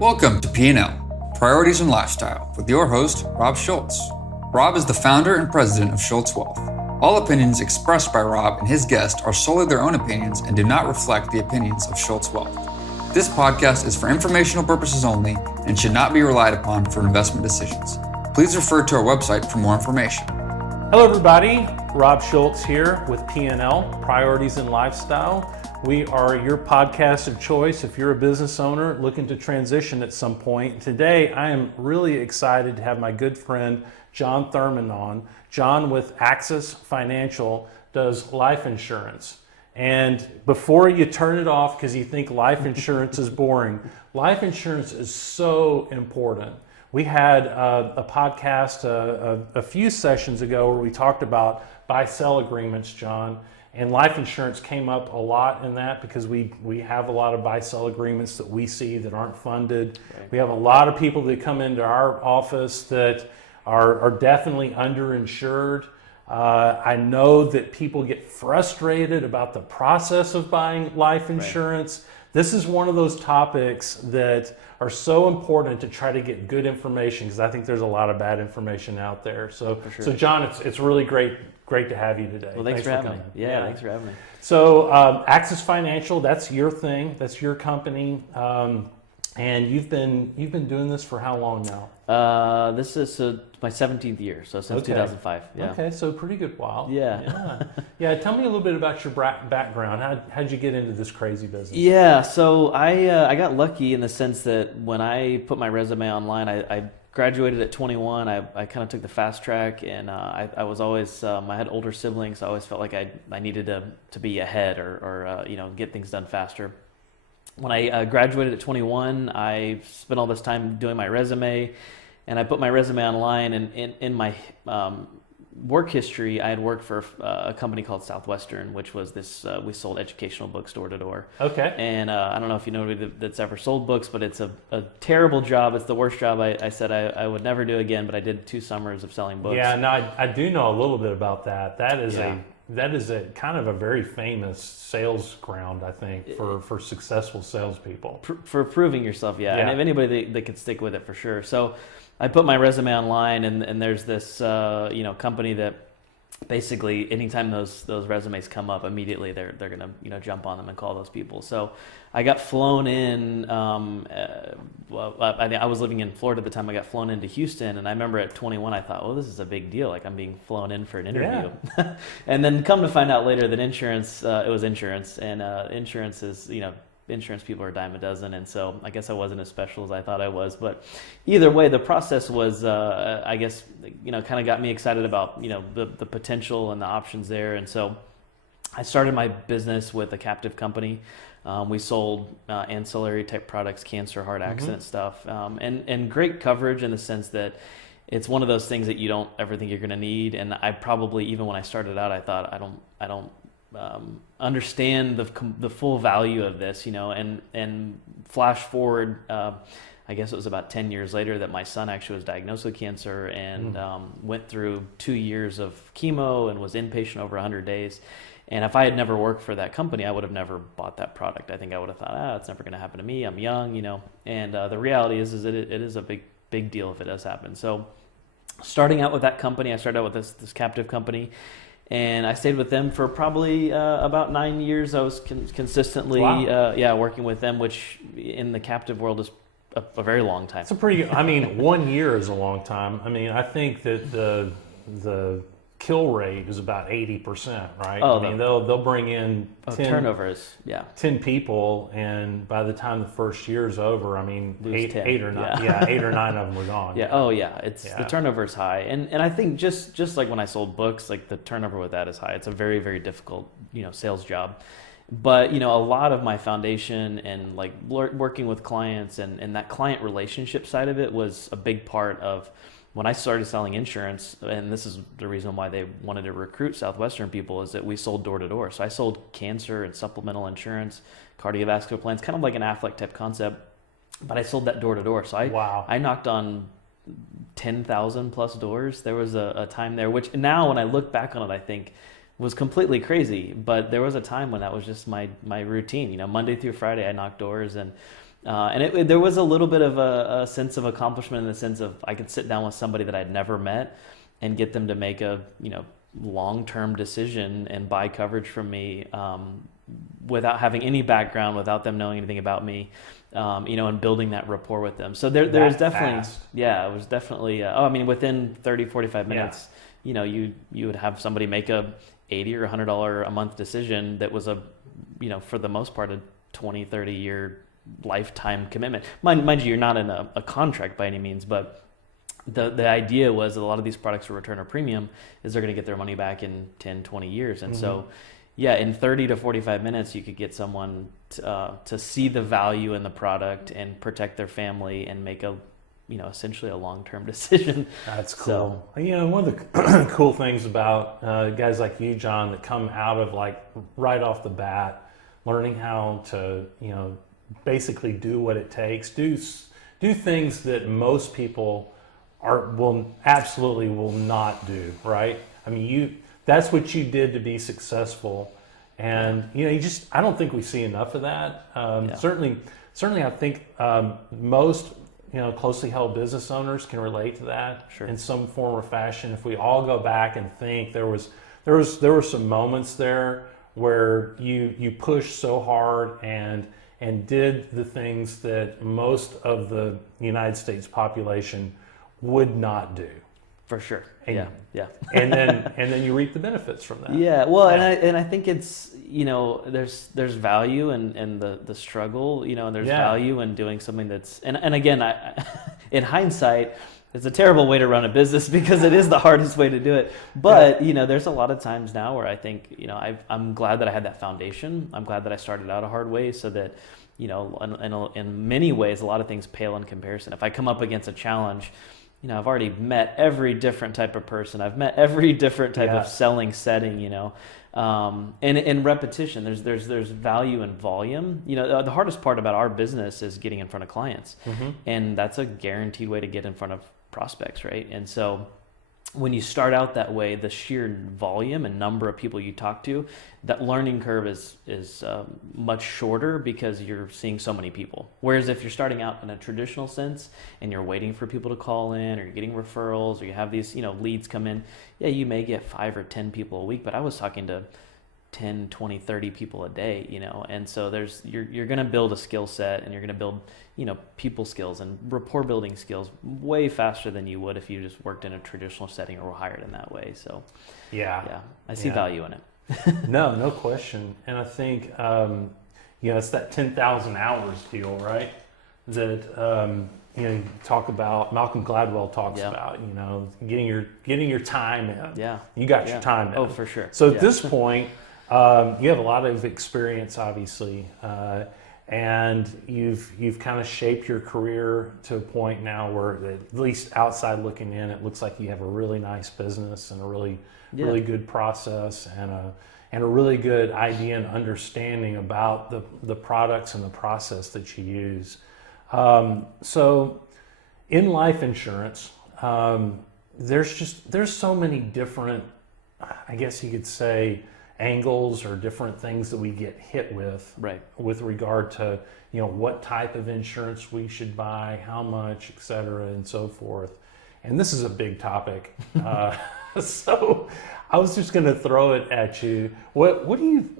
Welcome to P&L, Priorities and Lifestyle, with your host, Rob Schulz. Rob is the founder and president of Schulz Wealth. All opinions expressed by Rob and his guest are solely their own opinions and do not reflect the opinions of Schulz Wealth. This podcast is for informational purposes only and should not be relied upon for investment decisions. Please refer to our website for more information. Hello everybody, Rob Schulz here with P&L, Priorities and Lifestyle. We are your podcast of choice if you're a business owner looking to transition at some point. Today, I am really excited to have my good friend, Jon Thurmond on. Jon with Axis Financial does life insurance. And before you turn it off because you think life insurance is boring, life insurance is so important. We had a podcast a few sessions ago where we talked about buy-sell agreements, Jon. And life insurance came up a lot in that because we have a lot of buy-sell agreements that we see that aren't funded. Right. We have a lot of people that come into our office that are definitely underinsured. I know that people get frustrated about the process of buying life insurance. Right. This is one of those topics that are so important to try to get good information because I think there's a lot of bad information out there. So, sure. So Jon, it's really great to have you today. Well, thanks for having me. Yeah, thanks for having me. So, Axis Financial, that's your thing, that's your company, and you've been doing this for how long now? This is my 17th year, so since 2005. Yeah. Okay, so pretty good while. Yeah. Yeah. Tell me a little bit about your background. How'd you get into this crazy business? Yeah, so I got lucky in the sense that when I put my resume online, I graduated at 21. I kind of took the fast track, and I was always I had older siblings, so I always felt like I needed to be ahead or get things done faster. When I graduated at 21, I spent all this time doing my resume, and I put my resume online. And in my work history, I had worked for a company called Southwestern, which was this, we sold educational books door to door. Okay. And I don't know if you know anybody that's ever sold books, but it's a terrible job. It's the worst job I said I would never do again, but I did 2 summers of selling books. Yeah, no, I do know a little bit about that. That is a kind of a very famous sales ground, I think, for successful salespeople. For proving yourself, yeah. And if anybody, they could stick with it for sure. So I put my resume online, and there's this company that basically anytime those resumes come up, immediately they're gonna jump on them and call those people. So I got flown in. I was living in Florida at the time. I got flown into Houston, and I remember at 21, I thought, "Oh, this is a big deal. Like I'm being flown in for an interview." Yeah. And then come to find out later that insurance, it was insurance, and insurance is insurance people are a dime a dozen, and so I guess I wasn't as special as I thought I was. But either way, the process was, I guess, kind of got me excited about the potential and the options there. And so I started my business with a captive company. We sold ancillary type products, cancer, heart accident stuff, and great coverage in the sense that it's one of those things that you don't ever think you're going to need. And I probably, even when I started out, I thought I don't understand the full value of this, and flash forward, I guess it was about 10 years later that my son actually was diagnosed with cancer and went through 2 years of chemo and was inpatient over 100 days. And if I had never worked for that company, I would have never bought that product. I think I would have thought, it's never going to happen to me. I'm young, and the reality is that it is a big deal if it does happen. So starting out with that company, I started out with this captive company. And I stayed with them for probably about 9 years. I was consistently, working with them, which in the captive world is a very long time. It's a pretty. 1 year is a long time. I think that the kill rate is about 80%, right? They'll bring in 10 turnovers, 10 people, and by the time the first year is over, eight or nine, 8 or 9 of them were gone. The turnover is high, and I think just like when I sold books, like the turnover with that is high. It's a very, very difficult sales job. But a lot of my foundation and like working with clients and that client relationship side of it was a big part of when I started selling insurance, and this is the reason why they wanted to recruit Southwestern people, is that we sold door to door. So I sold cancer and supplemental insurance, cardiovascular plans, kind of like an Affleck type concept, but I sold that door to door. So I knocked on 10,000 plus doors. There was a time there, which now when I look back on it, I think was completely crazy. But there was a time when that was just my routine. Monday through Friday, I knocked doors, and And there was a little bit of a sense of accomplishment in the sense of I could sit down with somebody that I'd never met and get them to make a long-term decision and buy coverage from me without having any background, without them knowing anything about me, and building that rapport with them. So there's definitely, fast. it was definitely, within 30, 45 minutes, you would have somebody make a $80 or $100 a month decision that was for the most part, a 20, 30 year lifetime commitment. Mind you, you're not in a contract by any means, but the idea was that a lot of these products will return a premium is they're going to get their money back in 10, 20 years. And so, in 30 to 45 minutes, you could get someone to see the value in the product and protect their family and make essentially a long-term decision. That's cool. So, one of the cool things about guys like you, John, that come out of right off the bat, learning how to, basically do what it takes, do things that most people will not do, right? I mean, that's what you did to be successful, and I don't think we see enough of that. Certainly, I think most closely held business owners can relate to that in some form or fashion. If we all go back and think, there were some moments there where you pushed so hard and did the things that most of the United States population would not do. For sure. And, yeah. and then you reap the benefits from that. Yeah. Well, and I think it's there's value in the struggle, and there's value in doing something that's and again, in hindsight, it's a terrible way to run a business because it is the hardest way to do it. But there's a lot of times now where I think I'm glad that I had that foundation. I'm glad that I started out a hard way, so that in many ways a lot of things pale in comparison. If I come up against a challenge, I've already met every different type of person. I've met every different type of selling setting, and in repetition, there's value in volume. The hardest part about our business is getting in front of clients, and that's a guaranteed way to get in front of prospects, right? And so when you start out that way, the sheer volume and number of people you talk to, that learning curve is much shorter because you're seeing so many people. Whereas if you're starting out in a traditional sense and you're waiting for people to call in, or you're getting referrals, or you have these leads come in, you may get 5 or 10 people a week, but I was talking to 10, 20, 30 people a day, and so you're going to build a skill set, and you're going to build people skills and rapport building skills way faster than you would if you just worked in a traditional setting or were hired in that way. So I see value in it. No question. And I think it's that 10,000 hours deal, right? That you talk about, Malcolm Gladwell talks about, getting your time in. Yeah. You got your time in. Oh, for sure. So at this point, you have a lot of experience, obviously, and you've kind of shaped your career to a point now where, at least outside looking in, it looks like you have a really nice business and a really good process and a really good idea and understanding about the products and the process that you use. So in life insurance, there's so many different, I guess you could say, angles or different things that we get hit with, with regard to what type of insurance we should buy, how much, et cetera, and so forth. And this is a big topic, so I was just going to throw it at you. What do you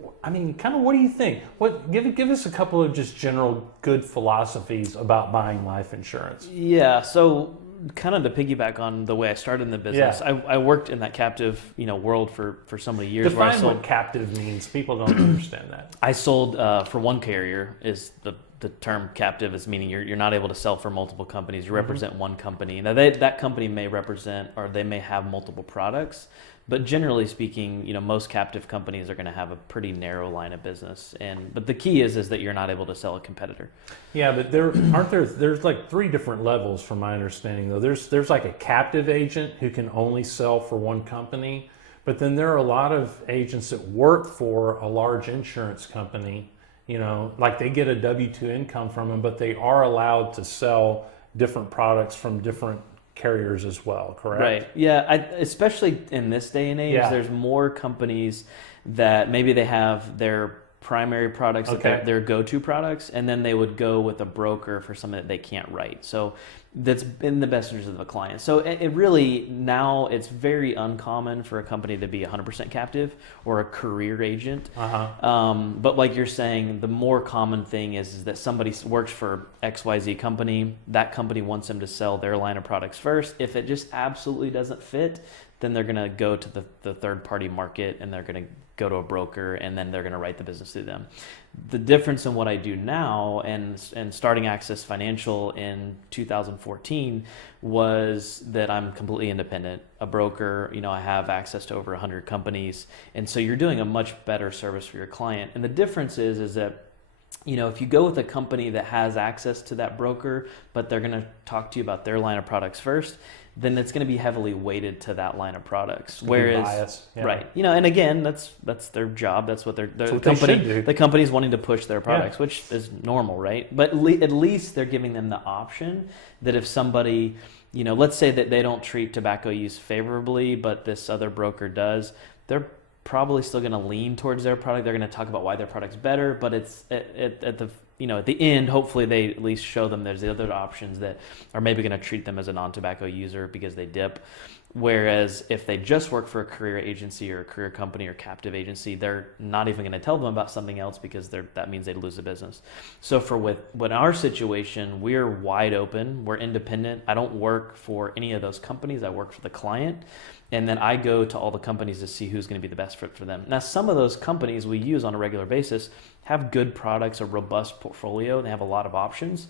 think? Give us a couple of just general good philosophies about buying life insurance. Yeah. So, kind of to piggyback on the way I started in the business, I worked in that captive world for so many years. Define what captive means. People don't understand that. I sold for one carrier. Is the term captive is meaning you're not able to sell for multiple companies. You represent one company. Now that company may represent, or they may have multiple products, but generally speaking, most captive companies are going to have a pretty narrow line of business. But the key is that you're not able to sell a competitor. Yeah, but there's like 3 different levels from my understanding though. There's like a captive agent who can only sell for one company, but then there are a lot of agents that work for a large insurance company, like they get a W-2 income from them, but they are allowed to sell different products from different carriers as well, correct? Right. Yeah. Especially in this day and age, there's more companies that maybe they have their primary products, Okay. that their go-to products, and then they would go with a broker for something that they can't write. So that's in the best interest of the client. So it really, now it's very uncommon for a company to be 100% captive or a career agent. But like you're saying, the more common thing is that somebody works for XYZ company, that company wants them to sell their line of products first. If it just absolutely doesn't fit, then they're going to go to the third-party market, and they're going to go to a broker, and then they're going to write the business through them. The difference in what I do now and starting Access Financial in 2014 was that I'm completely independent. A broker, I have access to over 100 companies, and so you're doing a much better service for your client. And the difference is that if you go with a company that has access to that broker, but they're going to talk to you about their line of products first, then it's going to be heavily weighted to that line of products. Whereas, bias, yeah. right, and again, that's their job. That's what That's what company. they should do. The company's wanting to push their products, Yeah. which is normal, right? But at least they're giving them the option that if somebody, let's say that they don't treat tobacco use favorably, but this other broker does, they're probably still going to lean towards their product. They're going to talk about why their product's better, but it's at the end, hopefully they at least show them there's the other options that are maybe going to treat them as a non-tobacco user because they dip. Whereas if they just work for a career agency or a career company or captive agency, they're not even going to tell them about something else because that means they'd lose the business. So with our situation, we're wide open. We're independent. I don't work for any of those companies. I work for the client. And then I go to all the companies to see who's going to be the best fit for them. Now, some of those companies we use on a regular basis have good products, a robust portfolio. They have a lot of options.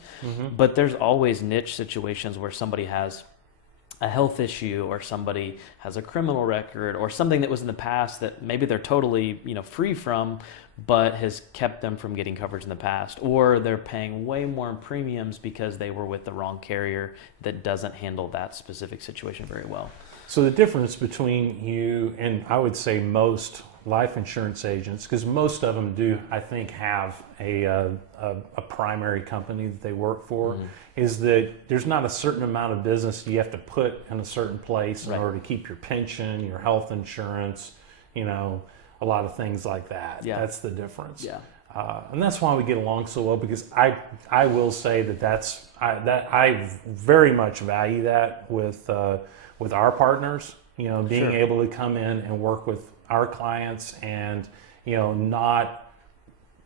But there's always niche situations where somebody has a health issue or somebody has a criminal record or something that was in the past that maybe they're totally free from, but has kept them from getting coverage in the past, or they're paying way more in premiums because they were with the wrong carrier that doesn't handle that specific situation very well. So the difference between you and I would say most life insurance agents, because most of them do, I think, have a primary company that they work for, is that there's not a certain amount of business you have to put in a certain place in order to keep your pension, your health insurance, a lot of things like that. Yeah. That's the difference. Yeah. And that's why we get along so well, because I will say that I very much value that with our partners, being Sure. able to come in and work with our clients and, not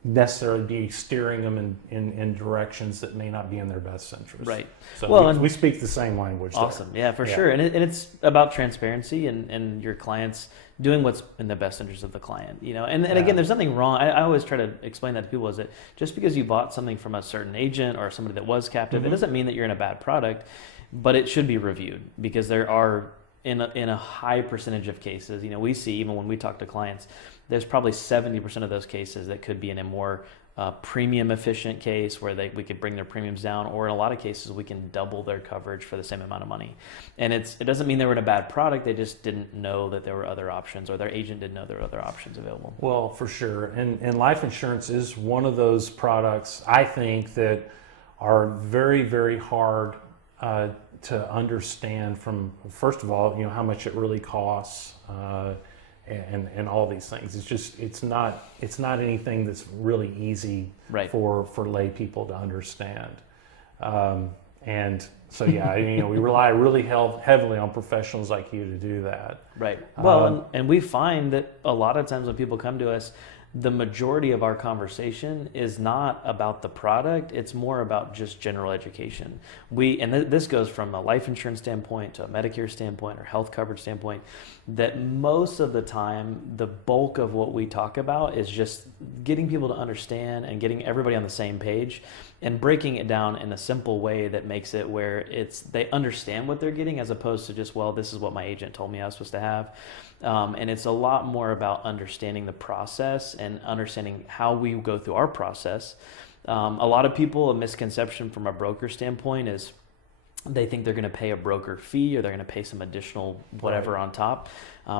necessarily be steering them in directions that may not be in their best interest. Right. So we speak the same language. Awesome. There. Yeah, for sure. And it's about transparency and your clients doing what's in the best interest of the client, and again, there's nothing wrong. I always try to explain that to people is that just because you bought something from a certain agent or somebody that was captive, it doesn't mean that you're in a bad product, but it should be reviewed because there are in a high percentage of cases, we see even when we talk to clients, there's probably 70% of those cases that could be in a more premium efficient case where we could bring their premiums down, or in a lot of cases we can double their coverage for the same amount of money. And it doesn't mean they were in a bad product, they just didn't know that there were other options, or their agent didn't know there were other options available. Well, for sure. And life insurance is one of those products, I think, that are very, very hard to understand from, first of all, how much it really costs, and all these things. It's not anything that's really easy for lay people to understand. And so we rely really heavily on professionals like you to do that. Right. Well, and we find that a lot of times when people come to us, the majority of our conversation is not about the product, it's more about just general education. This goes from a life insurance standpoint to a Medicare standpoint or health coverage standpoint, that most of the time, the bulk of what we talk about is just getting people to understand and getting everybody on the same page and breaking it down in a simple way that makes it where they understand what they're getting as opposed to just, well, this is what my agent told me I was supposed to have. And it's a lot more about understanding the process and understanding how we go through our process. A lot of people, a misconception from a broker standpoint is they think they're going to pay a broker fee or they're going to pay some additional whatever on top.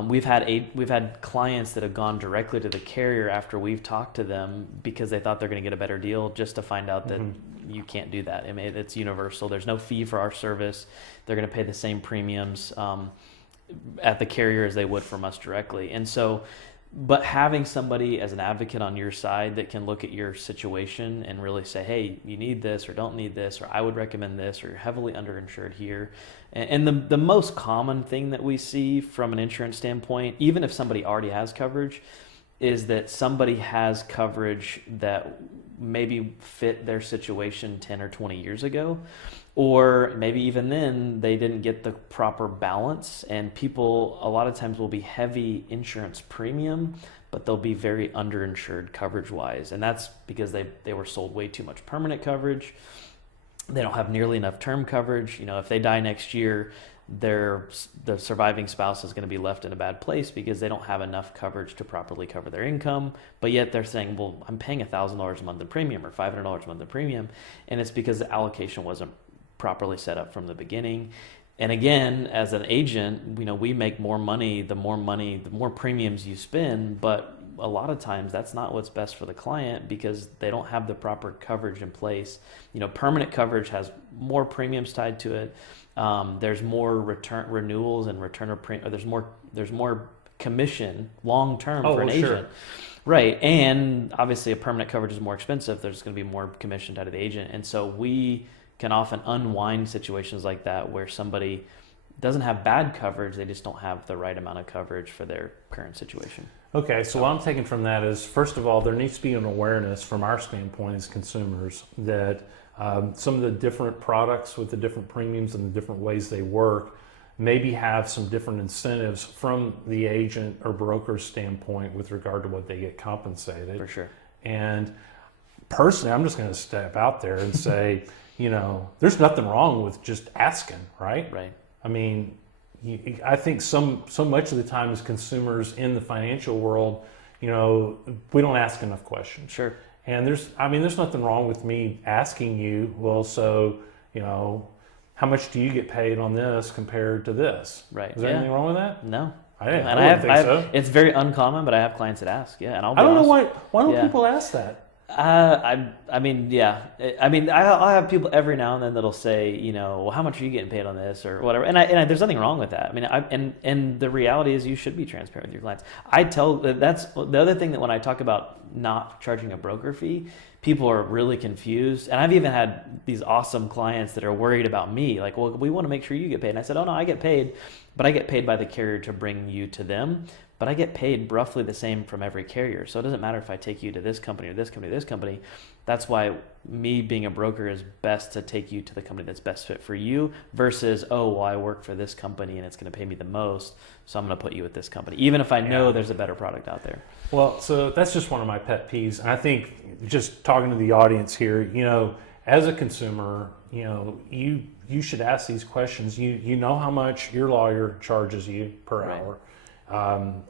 We've had clients that have gone directly to the carrier after we've talked to them because they thought they're going to get a better deal, just to find out that you can't do that. I mean, it's universal. There's no fee for our service. They're going to pay the same premiums at the carrier as they would from us directly. And so But having somebody as an advocate on your side that can look at your situation and really say, hey, you need this or don't need this, or I would recommend this, or you're heavily underinsured here. And the most common thing that we see from an insurance standpoint, even if somebody already has coverage, is that somebody has coverage that maybe fit their situation 10 or 20 years ago. Or maybe even then they didn't get the proper balance, and people a lot of times will be heavy insurance premium, but they'll be very underinsured coverage wise. And that's because they were sold way too much permanent coverage. They don't have nearly enough term coverage. You know, if they die next year, the surviving spouse is going to be left in a bad place because they don't have enough coverage to properly cover their income. But yet they're saying, well, I'm paying $1,000 a month in premium or $500 a month in premium. And it's because the allocation wasn't properly set up from the beginning. And again, as an agent, you know, we make more money, the more premiums you spend, but a lot of times that's not what's best for the client because they don't have the proper coverage in place. You know, permanent coverage has more premiums tied to it. There's more renewals and return of premium. There's more commission long term for an agent. Sure. Right. And obviously a permanent coverage is more expensive. There's going to be more commission tied to the agent. And so we can often unwind situations like that where somebody doesn't have bad coverage, they just don't have the right amount of coverage for their current situation. Okay, so what I'm taking from that is, first of all, there needs to be an awareness from our standpoint as consumers that some of the different products with the different premiums and the different ways they work maybe have some different incentives from the agent or broker's standpoint with regard to what they get compensated. For sure. And personally, I'm just going to step out there and say, you know, there's nothing wrong with just asking, right? Right. I mean, I think so much of the time as consumers in the financial world, you know, we don't ask enough questions. Sure. And there's nothing wrong with me asking you, well, so, you know, how much do you get paid on this compared to this? Right. Is there anything wrong with that? No. I don't think so. It's very uncommon, but I have clients that ask. Yeah, and I don't know why don't people ask that? I mean, yeah. I mean, I'll have people every now and then that'll say, you know, well, how much are you getting paid on this or whatever? And there's nothing wrong with that. I mean, and the reality is you should be transparent with your clients. That's the other thing that when I talk about not charging a broker fee, people are really confused. And I've even had these awesome clients that are worried about me. Like, well, we want to make sure you get paid. And I said, oh no, I get paid, but I get paid by the carrier to bring you to them. But I get paid roughly the same from every carrier. So it doesn't matter if I take you to this company or this company or this company. That's why me being a broker is best to take you to the company that's best fit for you versus, oh, well, I work for this company and it's going to pay me the most, so I'm going to put you with this company, even if I know there's a better product out there. Well, so that's just one of my pet peeves. And I think just talking to the audience here, you know, as a consumer, you know, you should ask these questions. You know how much your lawyer charges you per hour.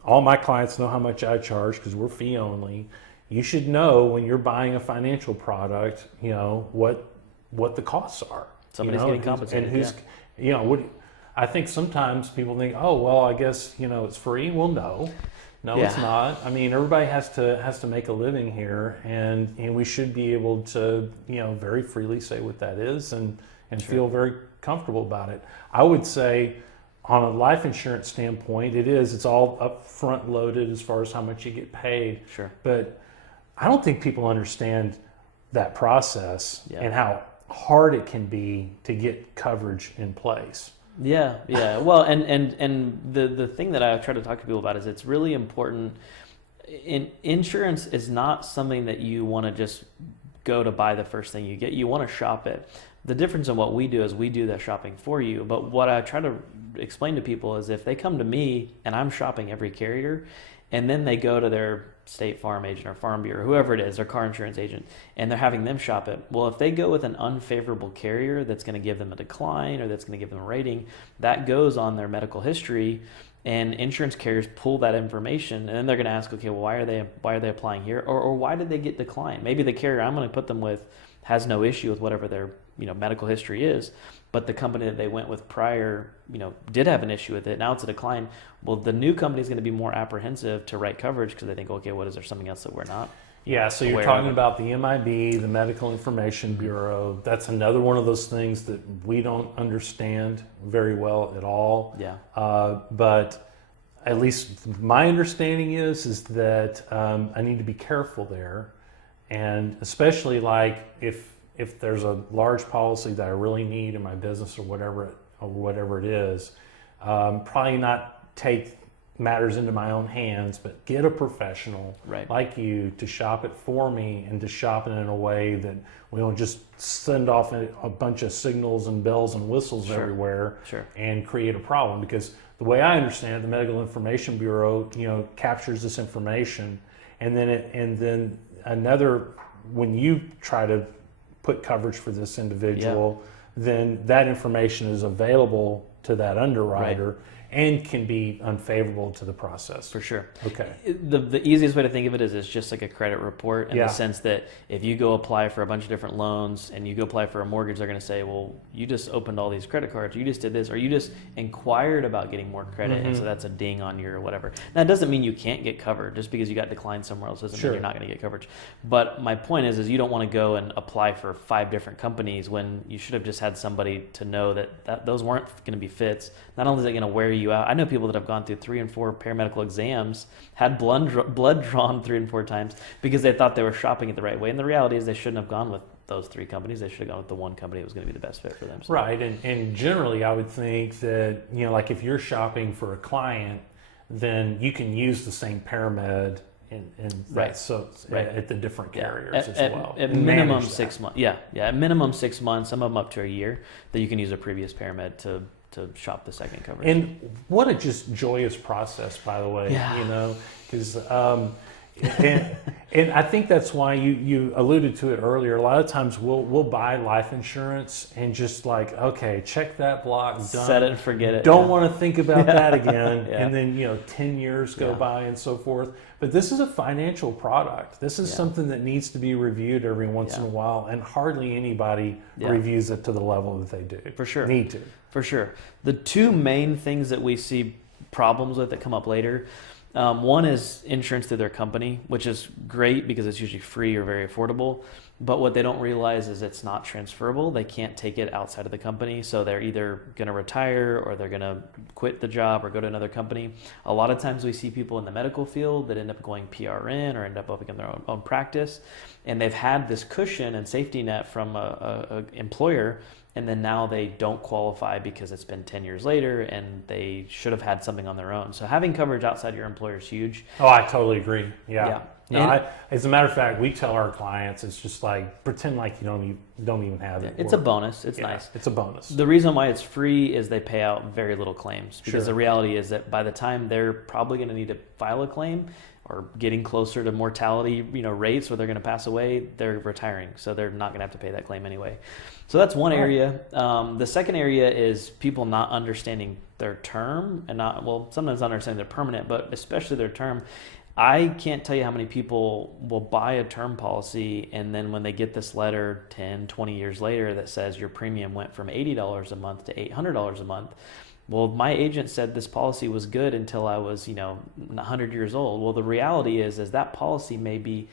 All my clients know how much I charge because we're fee only. You should know when you're buying a financial product, you know, what the costs are. Somebody's getting compensated. And who's, you know, I think sometimes people think, oh, well, I guess, you know, it's free. Well, no, it's not. I mean, everybody has to make a living here, and we should be able to, you know, very freely say what that is and feel very comfortable about it. I would say, on a life insurance standpoint, it's all up front loaded as far as how much you get paid. Sure. But I don't think people understand that process and how hard it can be to get coverage in place. Yeah. Well, and the thing that I try to talk to people about is it's really important. Insurance is not something that you want to just go to buy the first thing you get. You want to shop it. The difference in what we do is we do that shopping for you. But what I try to explain to people is if they come to me and I'm shopping every carrier, and then they go to their State Farm agent or Farm Bureau, whoever it is, their car insurance agent, and they're having them shop it. Well, if they go with an unfavorable carrier that's going to give them a decline or that's going to give them a rating, that goes on their medical history, and insurance carriers pull that information, and then they're going to ask, okay, well, why are they applying here, or why did they get declined? Maybe the carrier I'm going to put them with has no issue with whatever their medical history is, but the company that they went with prior, did have an issue with it. Now it's a decline. Well, the new company is going to be more apprehensive to write coverage because they think, okay, what is there something else that we're not? Yeah, so you're talking about the MIB, the Medical Information Bureau. That's another one of those things that we don't understand very well at all. Yeah. But at least my understanding is that I need to be careful there, and especially like if there's a large policy that I really need in my business or whatever it is, probably not take matters into my own hands, but get a professional like you to shop it for me, and to shop it in a way that we don't just send off a bunch of signals and bells and whistles everywhere and create a problem. Because the way I understand it, the Medical Information Bureau, captures this information, and then when you try to put coverage for this individual, then that information is available to that underwriter and can be unfavorable to the process. For sure. Okay. The easiest way to think of it is it's just like a credit report, in the sense that if you go apply for a bunch of different loans and you go apply for a mortgage, they're going to say, well, you just opened all these credit cards, you just did this, or you just inquired about getting more credit, and so that's a ding on your whatever. Now, it doesn't mean you can't get covered. Just because you got declined somewhere else doesn't mean you're not going to get coverage. But my point is you don't want to go and apply for 5 different companies when you should have just had somebody to know that those weren't going to be fits. Not only is it going to wear you out, I know people that have gone through 3 and 4 paramedical exams, had blood drawn 3 and 4 times because they thought they were shopping it the right way. And the reality is they shouldn't have gone with those 3 companies. They should have gone with the one company that was going to be the best fit for them. So. Right. And generally, I would think that, like if you're shopping for a client, then you can use the same paramed at the different carriers as well. At minimum 6 months. Yeah. At minimum 6 months, some of them up to a year, that you can use a previous paramed to shop the second coverage. And what a just joyous process, by the way, because and I think that's why you alluded to it earlier. A lot of times we'll buy life insurance and just like, okay, check that block, done. Set it and forget it. Don't want to think about that again. And then 10 years go by and so forth. But this is a financial product. This is something that needs to be reviewed every once in a while, and hardly anybody reviews it to the level that they do. For sure. Need to. For sure. The 2 main things that we see problems with that come up later, one is insurance through their company, which is great because it's usually free or very affordable. But what they don't realize is it's not transferable. They can't take it outside of the company. So they're either going to retire or they're going to quit the job or go to another company. A lot of times we see people in the medical field that end up going PRN or end up opening their own practice. And they've had this cushion and safety net from a employer, and then now they don't qualify because it's been 10 years later and they should have had something on their own. So having coverage outside your employer is huge. Oh, I totally agree. Yeah. No, as a matter of fact, we tell our clients, it's just like, pretend like you don't even have it. It's a bonus. It's nice. It's a bonus. The reason why it's free is they pay out very little claims, because the reality is that by the time they're probably going to need to file a claim or getting closer to mortality rates where they're going to pass away, they're retiring. So they're not going to have to pay that claim anyway. So that's one area. The second area is people not understanding their term, and sometimes not understanding their permanent, but especially their term. I can't tell you how many people will buy a term policy, and then when they get this letter 10, 20 years later that says your premium went from $80 a month to $800 a month. Well, my agent said this policy was good until I was, 100 years old. Well, the reality is that policy may be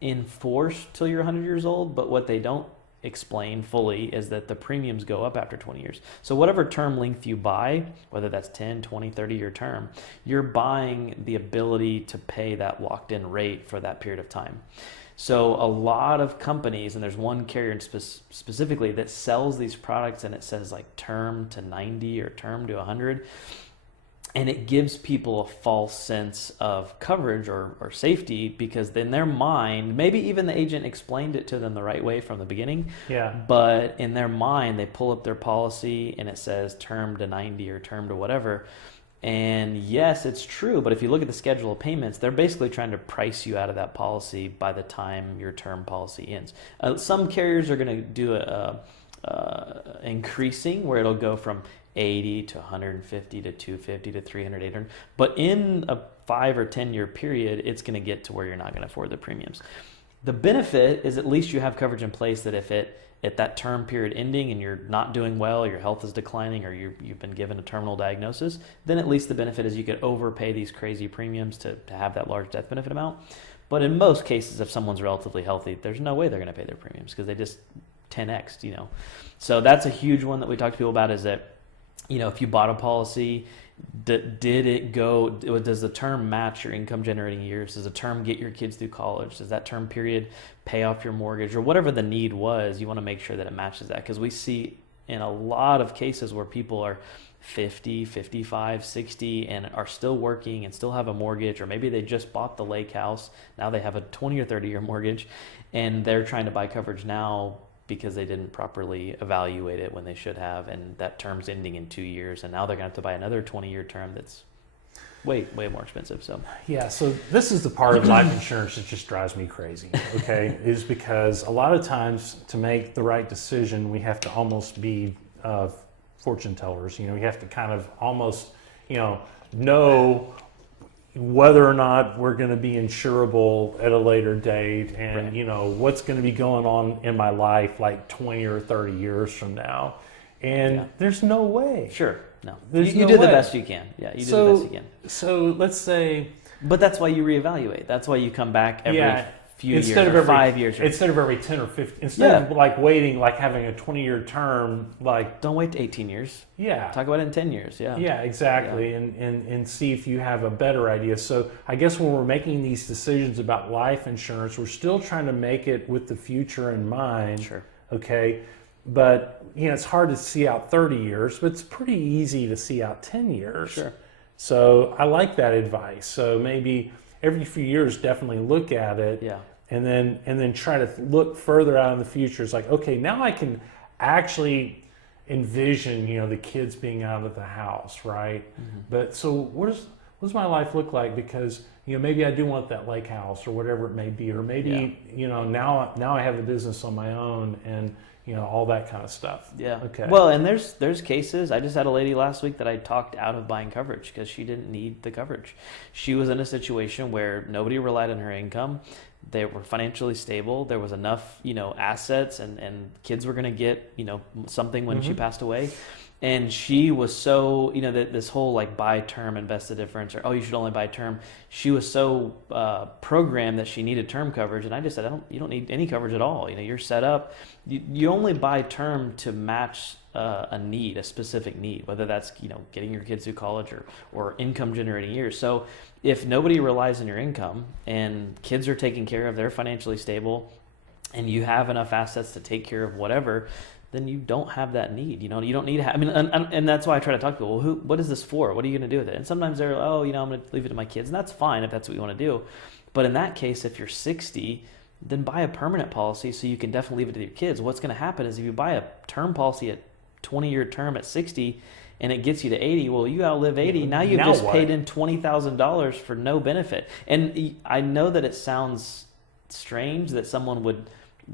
in force till you're 100 years old, but what they don't explain fully is that the premiums go up after 20 years. So whatever term length you buy, whether that's 10, 20, 30-year term, you're buying the ability to pay that locked-in rate for that period of time. So a lot of companies, and there's one carrier specifically that sells these products, and it says like term to 90 or term to 100. And it gives people a false sense of coverage or safety, because in their mind, maybe even the agent explained it to them the right way from the beginning. Yeah. But in their mind, they pull up their policy and it says term to 90 or term to whatever. And yes, it's true. But if you look at the schedule of payments, they're basically trying to price you out of that policy by the time your term policy ends. Some carriers are going to do increasing, where it'll go from 80 to 150 to 250 to 300, 800. But in a 5 or 10 year period, it's going to get to where you're not going to afford the premiums. The benefit is at least you have coverage in place that if at that term period ending and you're not doing well, your health is declining, or you've been given a terminal diagnosis, then at least the benefit is you could overpay these crazy premiums to have that large death benefit amount. But in most cases, if someone's relatively healthy, there's no way they're going to pay their premiums because they just 10x'd, So that's a huge one that we talk to people about, is that if you bought a policy, did it go, does the term match your income generating years? Does the term get your kids through college? Does that term period pay off your mortgage, or whatever the need was? You want to make sure that it matches that, because we see in a lot of cases where people are 50, 55, 60 and are still working and still have a mortgage, or maybe they just bought the lake house. Now they have a 20 or 30 year mortgage and they're trying to buy coverage now because they didn't properly evaluate it when they should have. And that term's ending in 2 years. And now they're going to have to buy another 20-year term that's way more expensive. So yeah, so this is the part of life insurance that just drives me crazy, okay, is because a lot of times to make the right decision, we have to almost be fortune tellers. We have to kind of almost, know whether or not we're going to be insurable at a later date, and right. What's going to be going on in my life like 20 or 30 years from now. And there's no way. Sure. No. There's you no do the way. best you can. Yeah, you do the best you can. So let's say... But that's why you reevaluate. That's why you come back every few years, of or 5 years. Instead of every 10 or 15. Instead of like waiting, like having a 20-year term, like... Don't wait to 18 years. Yeah. Talk about it in 10 years, yeah. Yeah, exactly, Yeah. And see if you have a better idea. So I guess when we're making these decisions about life insurance, we're still trying to make it with the future in mind. Sure. Okay? But, it's hard to see out 30 years, but it's pretty easy to see out 10 years. Sure. So I like that advice. So maybe every few years, definitely look at it. Yeah. And then try to look further out in the future. It's like, okay, now I can actually envision, the kids being out of the house, right? Mm-hmm. But so what does my life look like? Because, maybe I do want that lake house or whatever it may be, or maybe, now I have a business on my own, and, all that kind of stuff. Yeah. Okay. Well, and there's cases. I just had a lady last week that I talked out of buying coverage because she didn't need the coverage. She was in a situation where nobody relied on her income. They were financially stable. There was enough, assets, and kids were going to get, something when she passed away. And she was so, that this whole like buy term, invest the difference, or you should only buy term. She was so programmed that she needed term coverage, and I just said, you don't need any coverage at all. You're set up. You only buy term to match a need, a specific need, whether that's getting your kids through college or income generating years. So if nobody relies on your income and kids are taken care of, they're financially stable, and you have enough assets to take care of whatever, then you don't have that need. You don't need to have, and that's why I try to talk to people, what is this for? What are you going to do with it? And sometimes they're, I'm going to leave it to my kids. And that's fine if that's what you want to do. But in that case, if you're 60, then buy a permanent policy so you can definitely leave it to your kids. What's going to happen is if you buy a term policy at 20-year term at 60 and it gets you to 80, well, you outlive 80. Now you've just paid in $20,000 for no benefit. And I know that it sounds strange that someone would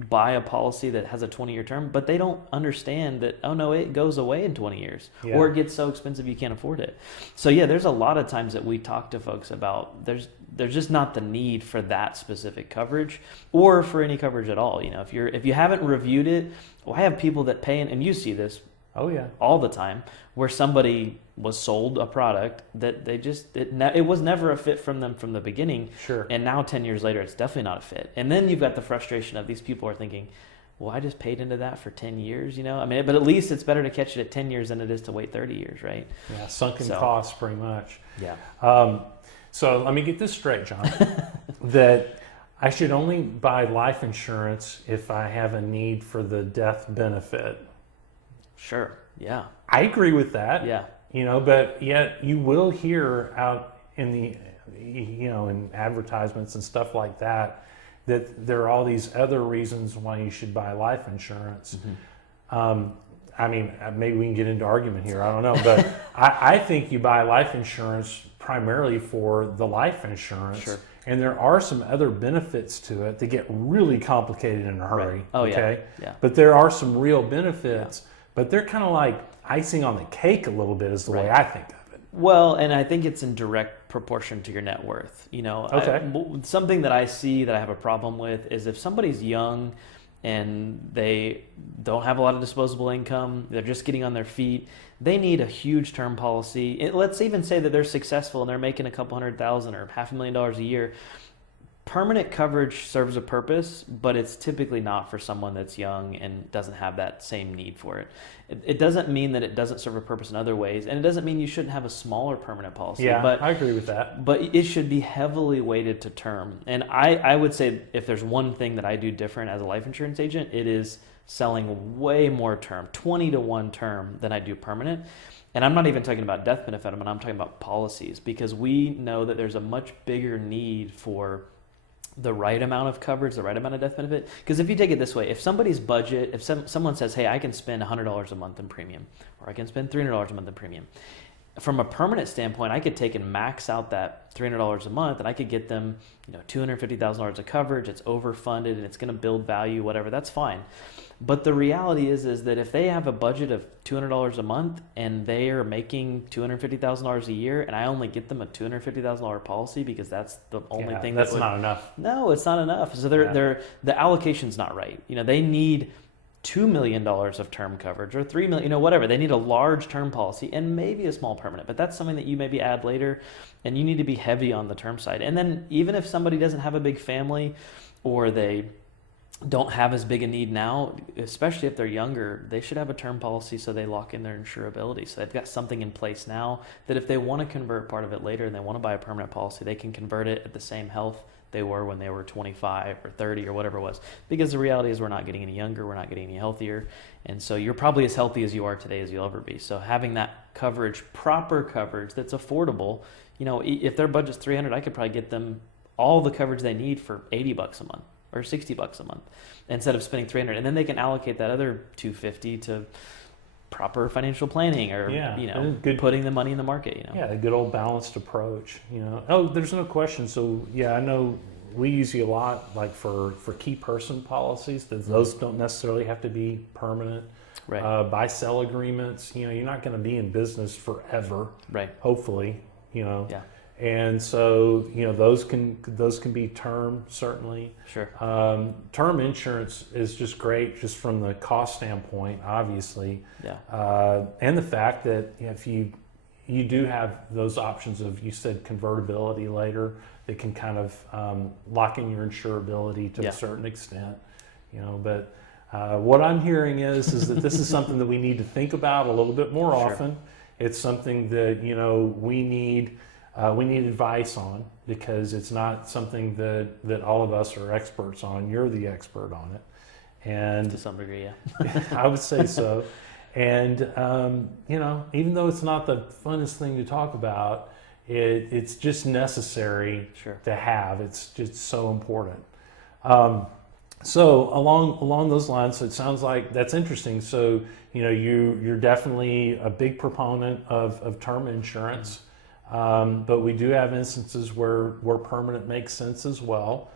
buy a policy that has a 20-year term, but they don't understand that, it goes away in 20 years, or it gets so expensive you can't afford it. So there's a lot of times that we talk to folks about there's just not the need for that specific coverage or for any coverage at all. If you haven't reviewed it, I have people that pay, and you see this all the time, where somebody was sold a product that it was never a fit from them from the beginning. Sure. And now 10 years later, it's definitely not a fit. And then you've got the frustration of these people are thinking, well, I just paid into that for 10 years, but at least it's better to catch it at 10 years than it is to wait 30 years, right? Yeah, sunken costs pretty much. Yeah. So let me get this straight, John, that I should only buy life insurance if I have a need for the death benefit. Sure. Yeah. I agree with that. Yeah. But yet you will hear out in the, in advertisements and stuff like that there are all these other reasons why you should buy life insurance. Mm-hmm. Maybe we can get into argument here. I don't know. But I think you buy life insurance primarily for the life insurance. Sure. And there are some other benefits to it that get really complicated in a hurry. Right. Oh, okay? Yeah. But there are some real benefits. Yeah. But they're kind of like icing on the cake a little bit is the way I think of it. Well, and I think it's in direct proportion to your net worth. Something that I see that I have a problem with is if somebody's young and they don't have a lot of disposable income, they're just getting on their feet, they need a huge term policy. Let's even say that they're successful and they're making a couple $100,000 or $500,000 a year. permanent coverage serves a purpose, but it's typically not for someone that's young and doesn't have that same need for it. It doesn't mean that it doesn't serve a purpose in other ways, and it doesn't mean you shouldn't have a smaller permanent policy. Yeah, but I agree with that. But it should be heavily weighted to term. And I would say if there's one thing that I do different as a life insurance agent, it is selling way more term, 20-to-1 term than I do permanent. And I'm not even talking about death benefit, I'm talking about policies, because we know that there's a much bigger need for the right amount of coverage, the right amount of death benefit. Because if you take it this way, if somebody's budget, if someone says, hey, I can spend $100 a month in premium, or I can spend $300 a month in premium, from a permanent standpoint, I could take and max out that $300 a month, and I could get them, $250,000 of coverage. It's overfunded and it's going to build value, whatever. That's fine. But the reality is that if they have a budget of $200 a month and they are making $250,000 a year, and I only get them a $250,000 policy because that's the only thing that's not enough. No, it's not enough. So the allocation's not right. They need $2 million of term coverage or $3 million, whatever. They need a large term policy and maybe a small permanent, but that's something that you maybe add later, and you need to be heavy on the term side. And then even if somebody doesn't have a big family, or they don't have as big a need now, especially if they're younger, they should have a term policy so they lock in their insurability. So they've got something in place now that if they want to convert part of it later and they want to buy a permanent policy, they can convert it at the same health they were when they were 25 or 30 or whatever it was. Because the reality is we're not getting any younger, we're not getting any healthier. And so you're probably as healthy as you are today as you'll ever be. So having that coverage, proper coverage that's affordable, if their budget's $300, I could probably get them all the coverage they need for $80 a month or $60 a month instead of spending $300. And then they can allocate that other $250 to proper financial planning, or putting the money in the market. Yeah, a good old balanced approach. Oh, there's no question. So I know we use you a lot, like for key person policies. Those don't necessarily have to be permanent. Right. Buy-sell agreements. You're not going to be in business forever. Right. Hopefully. Yeah. And so, those can be term, certainly. Sure. Term insurance is just great, just from the cost standpoint, obviously. Yeah. And the fact that if you do have those options of, you said convertibility later, that can kind of lock in your insurability to a certain extent. But what I'm hearing is that this is something that we need to think about a little bit more often. It's something that we need advice on, because it's not something that all of us are experts on. You're the expert on it, and to some degree, yeah. I would say so. And even though it's not the funnest thing to talk about, it's just necessary to have. It's just so important. So along those lines, so it sounds like that's interesting. So you're definitely a big proponent of term insurance. But we do have instances where permanent makes sense as well.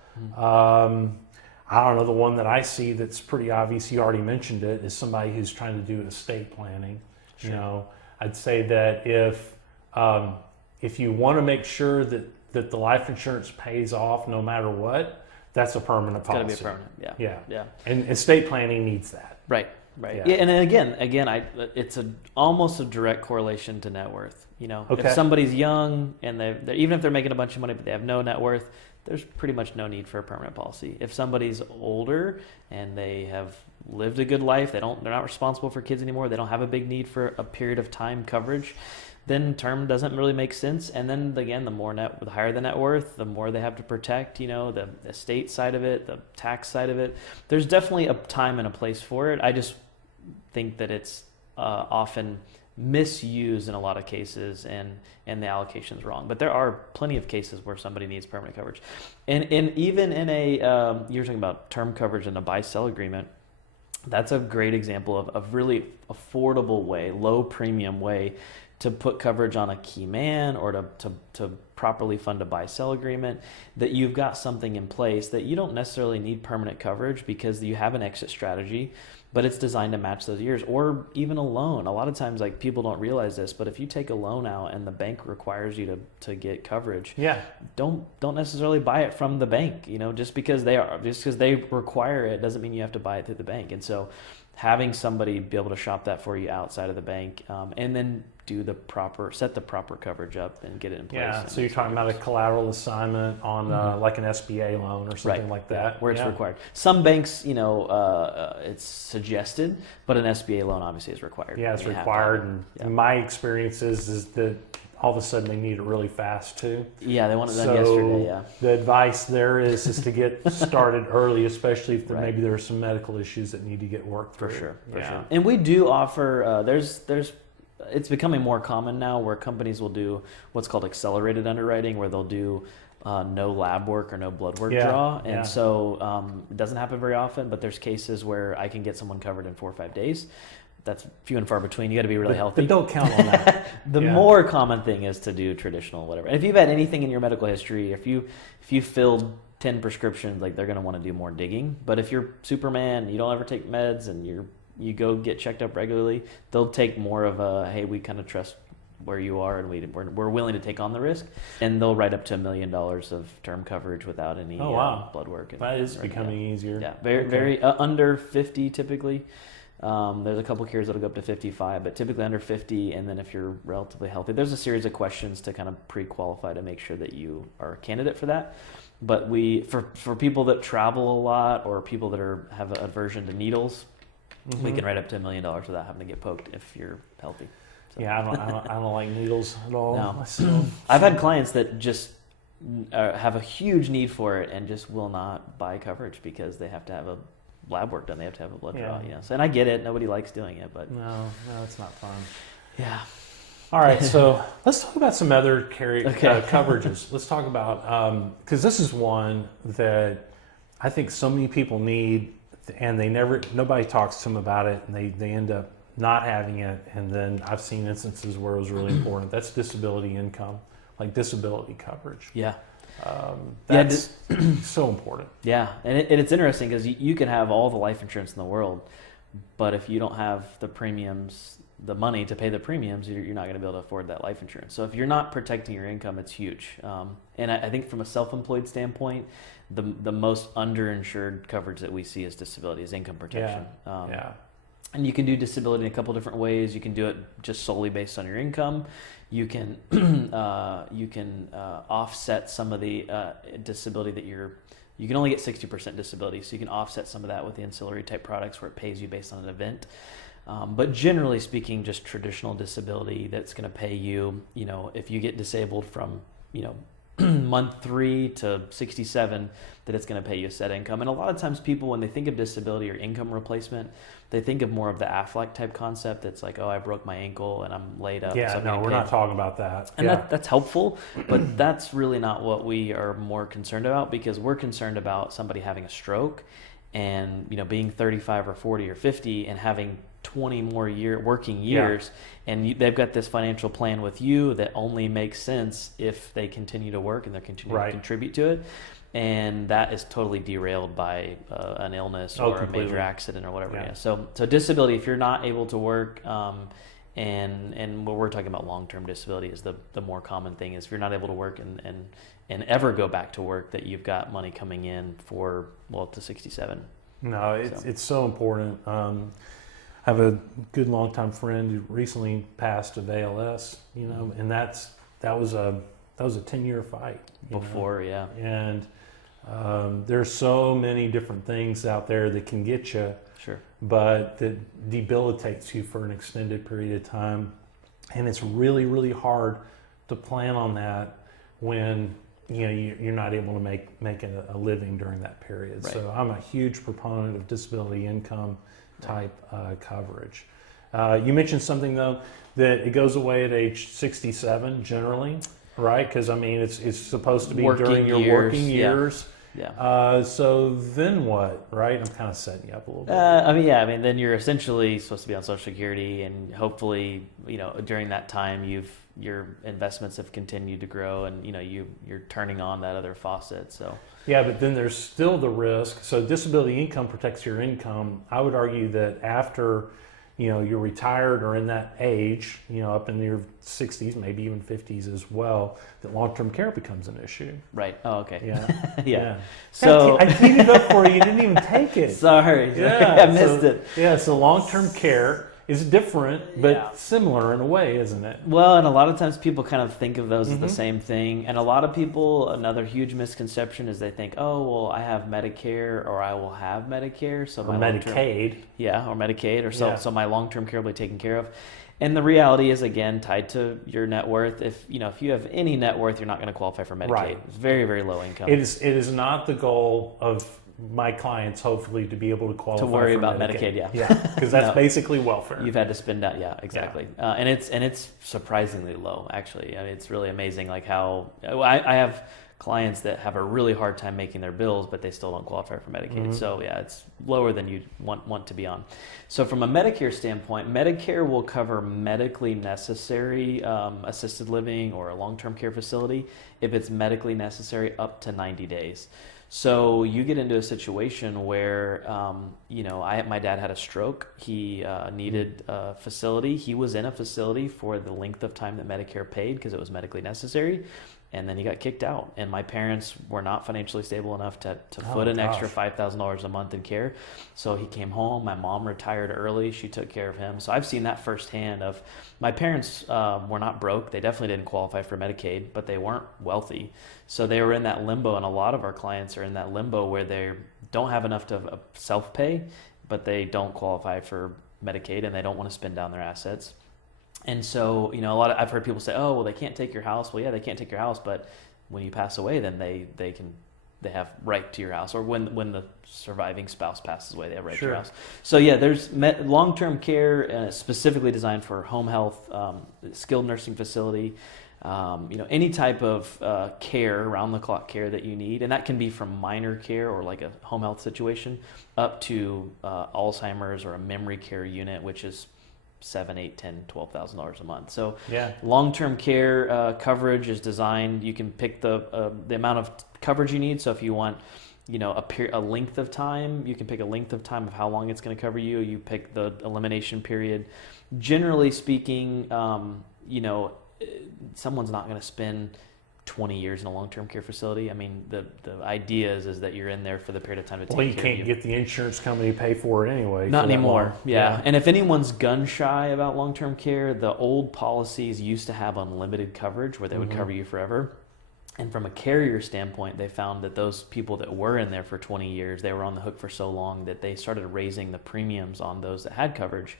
I don't know, the one that I see that's pretty obvious, you already mentioned it, is somebody who's trying to do estate planning. I'd say that if you want to make sure that the life insurance pays off no matter what, that's a permanent policy. It's got to be permanent, yeah. And estate planning needs that. Right. Yeah, and then again, it's almost a direct correlation to net worth. If somebody's young and they're even if they're making a bunch of money but they have no net worth, there's pretty much no need for a permanent policy. If somebody's older and they have lived a good life, they're not responsible for kids anymore, they don't have a big need for a period of time coverage, then term doesn't really make sense. And then again, the higher the net worth, the more they have to protect, the estate side of it, the tax side of it. There's definitely a time and a place for it. I just think that it's often misused in a lot of cases, and the allocation's wrong. But there are plenty of cases where somebody needs permanent coverage. And even in you're talking about term coverage in a buy-sell agreement, that's a great example of a really affordable way, low premium way to put coverage on a key man, or to properly fund a buy-sell agreement, that you've got something in place that you don't necessarily need permanent coverage because you have an exit strategy, but it's designed to match those years. Or even a loan. A lot of times, like, people don't realize this, but if you take a loan out and the bank requires you to get coverage, don't necessarily buy it from the bank. Just because they require it doesn't mean you have to buy it through the bank. And so having somebody be able to shop that for you outside of the bank, and then set the proper coverage up and get it in place. Yeah, so you're talking about a collateral assignment on like an SBA loan or something like that. Where it's required. Some banks, it's suggested, but an SBA loan obviously is required. Yeah, it's required. And my experience is that all of a sudden they need it really fast too. Yeah, they want it done yesterday, yeah. The advice there is to get started early, especially if maybe there are some medical issues that need to get worked through. For sure. And we do offer, it's becoming more common now where companies will do what's called accelerated underwriting, where they'll do no lab work or no blood work draw. And so it doesn't happen very often, but there's cases where I can get someone covered in 4 or 5 days. That's few and far between. You got to be really healthy. But don't count on that. The more common thing is to do traditional whatever. And if you've had anything in your medical history, if you filled 10 prescriptions, like they're going to want to do more digging. But if you're Superman, you don't ever take meds, and you go get checked up regularly, they'll take more of a, hey, we kind of trust where you are, and we're willing to take on the risk, and they'll write up to $1 million of term coverage without any blood work. That is becoming easier. Yeah, very under 50 typically. There's a couple of carriers that'll go up to 55, but typically under 50. And then if you're relatively healthy, there's a series of questions to kind of pre-qualify to make sure that you are a candidate for that. But for people that travel a lot or people that have an aversion to needles, we can write up to $1 million without having to get poked if you're healthy. So. Yeah, I don't like needles at all. No. Myself. I've had clients that just have a huge need for it and just will not buy coverage because they have to have a lab work done. They have to have a blood draw. So, and I get it. Nobody likes doing it, but no, it's not fun. Yeah. All right, so let's talk about some other coverages. Let's talk about because this is one that I think so many people need, and nobody talks to them about it, and they end up not having it. And then I've seen instances where it was really important. That's disability income, like disability coverage. Yeah. That's so important. Yeah, and it's interesting because you can have all the life insurance in the world, but if you don't have the premiums, the money to pay the premiums, you're not going to be able to afford that life insurance. So if you're not protecting your income, it's huge. And I think from a self-employed standpoint, the most underinsured coverage that we see is disability, is income protection. And you can do disability in a couple different ways. You can do it just solely based on your income. You can offset some of the disability that you can only get 60% disability, so you can offset some of that with the ancillary type products where it pays you based on an event. But generally speaking, just traditional disability that's going to pay you, if you get disabled from, month 3 to 67, that it's going to pay you a set income. And a lot of times people, when they think of disability or income replacement, they think of more of the Aflac type concept. That's like, oh, I broke my ankle and I'm laid up. Yeah, no, we're not talking about that. And that's helpful, but that's really not what we are more concerned about, because we're concerned about somebody having a stroke and, being 35 or 40 or 50 and having 20 more working years, and they've got this financial plan with you that only makes sense if they continue to work and they're continuing to contribute to it. And that is totally derailed by an illness or a major accident or whatever. Yeah. So disability, if you're not able to work, and what we're talking about long-term disability is the more common thing is if you're not able to work and ever go back to work, that you've got money coming in for up to 67. No, it's so important. I have a good longtime friend who recently passed of ALS, and that was a 10-year fight before. And there's so many different things out there that can get you, but that debilitates you for an extended period of time, and it's really, really hard to plan on that when you're not able to make a living during that period. Right. So I'm a huge proponent of disability income type coverage. You mentioned something though, that it goes away at age 67 generally, right? Because it's supposed to be during your working years. Yeah. So then what, right? I'm kind of setting you up a little bit. Then you're essentially supposed to be on Social Security, and hopefully, during that time your investments have continued to grow, and you're turning on that other faucet. So. Yeah, but then there's still the risk. So disability income protects your income. I would argue that after you're retired or in that age, up in your 60s, maybe even 50s as well, that long-term care becomes an issue. Right. Oh, okay. Yeah. Yeah. So I teed it up for you. You didn't even take it. Sorry. Yeah. I missed it. Yeah. So long-term care is different, but Yeah. similar in a way, isn't it? Well, and a lot of times people kind of think of those as the same thing. And a lot of people, another huge misconception is they think, oh, well, I have Medicare or I will have Medicare. So Or my Medicaid. or Medicaid, or so my long-term care will be taken care of. And the reality is, again, tied to your net worth. If you have any net worth, you're not going to qualify for Medicaid. Right. It's very, very low income. It is not the goal of my clients, hopefully, to be able to qualify To worry for about Medicaid, yeah. because that's No. basically welfare. You've had to spend that, yeah, exactly. And it's surprisingly low, actually. I mean, it's really amazing, like how I have clients that have a really hard time making their bills, but they still don't qualify for Medicaid. So yeah, it's lower than you'd want to be on. So from a Medicare standpoint, Medicare will cover medically necessary assisted living or a long-term care facility if it's medically necessary up to 90 days. So you get into a situation where, my dad had a stroke. He needed a facility. He was in a facility for the length of time that Medicare paid because it was medically necessary. And then he got kicked out. And my parents were not financially stable enough to foot an extra $5,000 a month in care. So he came home. My mom retired early. She took care of him. So I've seen that firsthand of my parents were not broke. They definitely didn't qualify for Medicaid, but they weren't wealthy. So they were in that limbo. And a lot of our clients are in that limbo where they don't have enough to self-pay, but they don't qualify for Medicaid and they don't want to spend down their assets. And so, I've heard people say, oh, well, they can't take your house. Well, yeah, they can't take your house, but when you pass away, then they have right to your house. Or when the surviving spouse passes away, they have right to your house. So yeah, there's long-term care specifically designed for home health, skilled nursing facility, any type of care, around-the-clock care that you need. And that can be from minor care or like a home health situation up to Alzheimer's or a memory care unit, which is $7,000, $8,000, $10,000, $12,000 a month. So long-term care coverage is designed. You can pick the amount of coverage you need. So if you want, a length of time, you can pick a length of time of how long it's going to cover you. You pick the elimination period. Generally speaking, someone's not going to spend 20 years in a long-term care facility. I mean, the idea is that you're in there for the period of time to take care of you. Well, you can't get the insurance company to pay for it anyway. Not anymore, yeah. And if anyone's gun-shy about long-term care, the old policies used to have unlimited coverage where they would cover you forever. And from a carrier standpoint, they found that those people that were in there for 20 years, they were on the hook for so long that they started raising the premiums on those that had coverage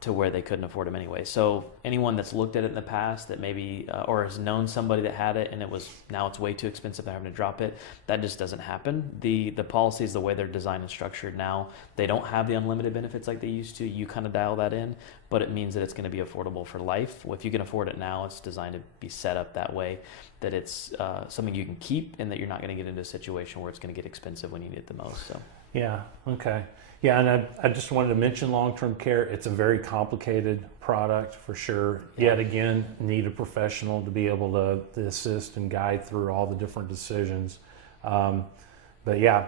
to where they couldn't afford them anyway. So anyone that's looked at it in the past that maybe or has known somebody that had it and now it's way too expensive, they're having to drop it, that just doesn't happen. The policies, the way they're designed and structured now, they don't have the unlimited benefits like they used to. You kind of dial that in, but it means that it's going to be affordable for life. If you can afford it now, it's designed to be set up that way that it's something you can keep and that you're not going to get into a situation where it's going to get expensive when you need it the most. So yeah, okay. Yeah, and I just wanted to mention long-term care. It's a very complicated product for sure. Yet again, need a professional to be able to assist and guide through all the different decisions. But yeah,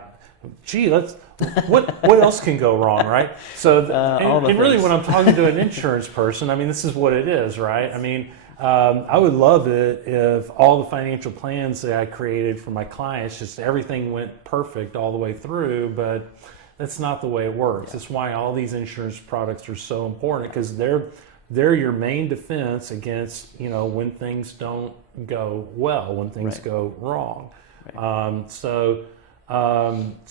gee, what else can go wrong, right? So, and really when I'm talking to an insurance person, I mean, this is what it is, right? I mean, I would love it if all the financial plans that I created for my clients, just everything went perfect all the way through, but that's not the way it works. Yeah. That's why all these insurance products are so important, because they're your main defense against, when things don't go well, when things go wrong. Right. So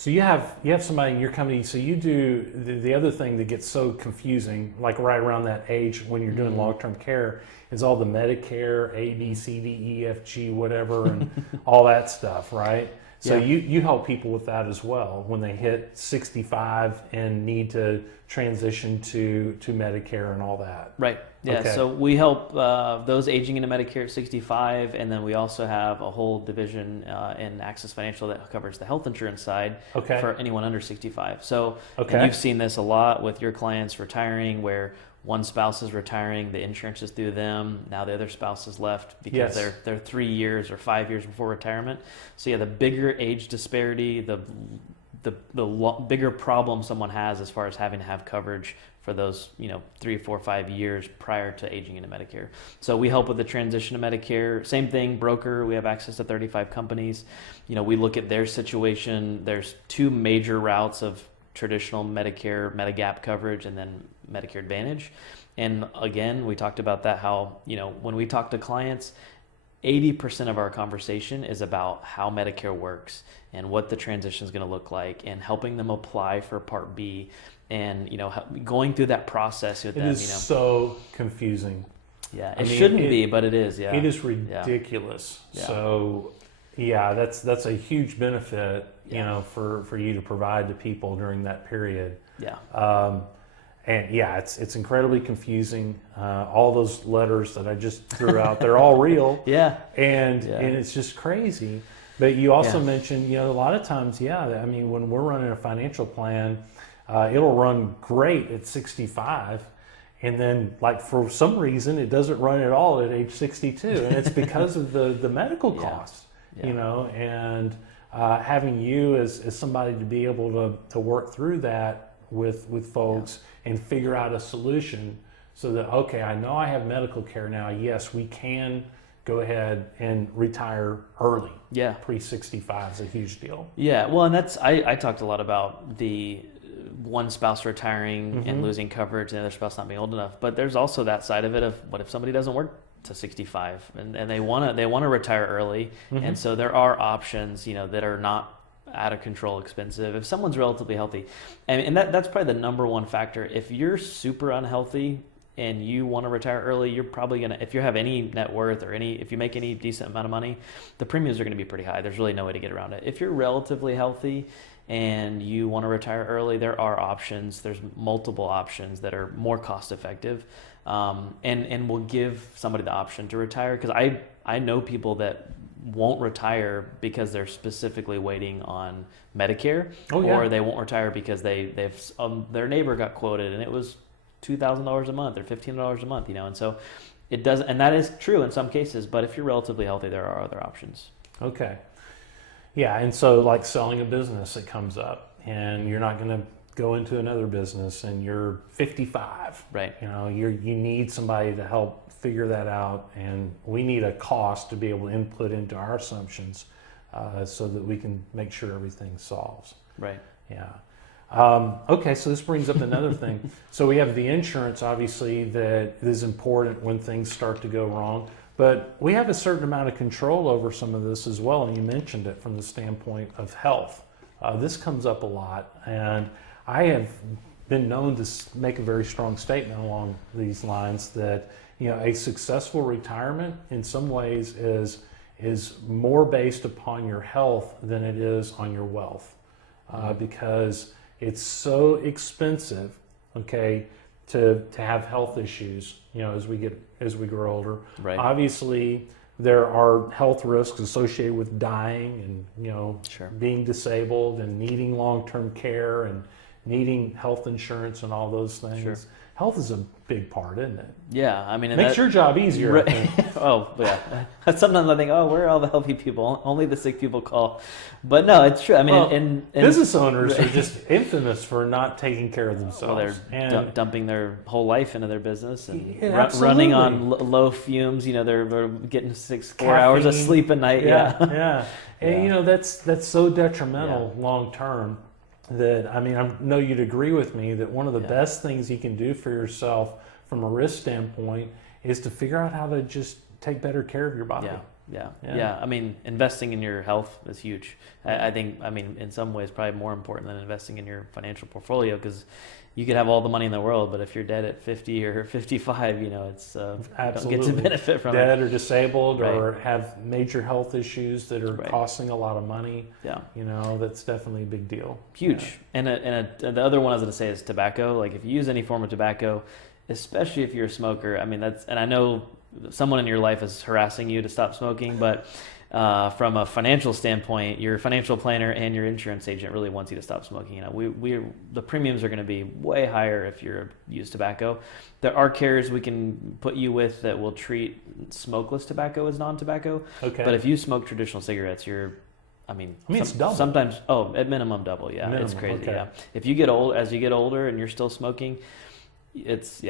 you have somebody in your company. So you do the other thing that gets so confusing, like right around that age when you're doing long-term care, is all the Medicare, A, B, C, D, E, F, G, whatever, and all that stuff, right? So you help people with that as well when they hit 65 and need to transition to Medicare and all that. Right. Yeah. Okay. So we help those aging into Medicare at 65, and then we also have a whole division in Access Financial that covers the health insurance side for anyone under 65. So and you've seen this a lot with your clients retiring, where one spouse is retiring, the insurance is through them. Now the other spouse is left because they're 3 years or 5 years before retirement. So yeah, the bigger age disparity, the bigger problem someone has as far as having to have coverage for those 3, 4, 5 years prior to aging into Medicare. So we help with the transition to Medicare. Same thing, broker. We have access to 35 companies. We look at their situation. There's 2 major routes of traditional Medicare, Medigap coverage, and then Medicare Advantage. And again, we talked about that, how, when we talk to clients, 80% of our conversation is about how Medicare works and what the transition is going to look like, and helping them apply for Part B, and going through that process with them. It is so confusing. Yeah, it shouldn't be, but it is. Yeah, it is ridiculous. Yeah. So, that's a huge benefit, for you to provide to people during that period. Yeah. And it's incredibly confusing. All those letters that I just threw out, they're all real. Yeah. And it's just crazy. But you also mentioned, a lot of times, when we're running a financial plan, it'll run great at 65. And then, for some reason, it doesn't run at all at age 62. And it's because of the medical costs, and having you as somebody to be able to work through that with folks and figure out a solution so that, okay, I know I have medical care now. Yes, we can go ahead and retire early. Yeah. Pre-65 is a huge deal. Yeah, well, and that's, I talked a lot about the one spouse retiring and losing coverage and the other spouse not being old enough. But there's also that side of it of, what if somebody doesn't work to 65 and they want to retire early? And so there are options, that are not out of control expensive if someone's relatively healthy. And that's probably the number one factor. If you're super unhealthy and you want to retire early, you're probably going to, if you have any net worth or if you make any decent amount of money, the premiums are going to be pretty high. There's really no way to get around it. If you're relatively healthy and you want to retire early, there are options. There's multiple options that are more cost effective, and will give somebody the option to retire. Because I know people that won't retire because they're specifically waiting on Medicare, or they won't retire because they've their neighbor got quoted and it was $2,000 a month or $1,500 a month, and so it does, and that is true in some cases. But if you're relatively healthy, there are other options. Okay, yeah, and so like selling a business that comes up, and you're not going to go into another business, and you're 55, right? You need somebody to help figure that out, and we need a cost to be able to input into our assumptions so that we can make sure everything solves. Right. Yeah. Okay, so this brings up another thing. So we have the insurance, obviously, that is important when things start to go wrong, but we have a certain amount of control over some of this as well, and you mentioned it from the standpoint of health. This comes up a lot, and I have been known to make a very strong statement along these lines that a successful retirement in some ways is more based upon your health than it is on your wealth, because it's so expensive, to have health issues, as we grow older. Right. Obviously, there are health risks associated with dying and Sure. being disabled and needing long-term care and needing health insurance and all those things. Sure. Health is a big part, isn't it? Yeah, I mean, Makes your job easier. I think. Oh, yeah. Sometimes I think, where are all the healthy people? Only the sick people call. But no, it's true. I mean, and business owners are just infamous for not taking care of themselves. Well, they're dumping their whole life into their business and absolutely. running on low fumes. They're getting 4 hours of sleep a night. Yeah. And that's so detrimental long term. That, I know you'd agree with me that one of the best things you can do for yourself from a risk standpoint is to figure out how to just take better care of your body. Yeah. I mean, investing in your health is huge. I think, in some ways, probably more important than investing in your financial portfolio, because you could have all the money in the world, but if you're dead at 50 or 55, it's don't get to benefit from dead it. or disabled, or have major health issues that are costing a lot of money. Yeah, that's definitely a big deal. Huge. And the other one I was going to say is tobacco. Like, if you use any form of tobacco, especially if you're a smoker, and I know someone in your life is harassing you to stop smoking, but from a financial standpoint, your financial planner and your insurance agent really wants you to stop smoking. The premiums are going to be way higher if you use tobacco. There are carriers we can put you with that will treat smokeless tobacco as non-tobacco. Okay. But if you smoke traditional cigarettes, it's double. Sometimes, at minimum double. Yeah, it's crazy. Okay. Yeah, if you get as you get older and you're still smoking, it's.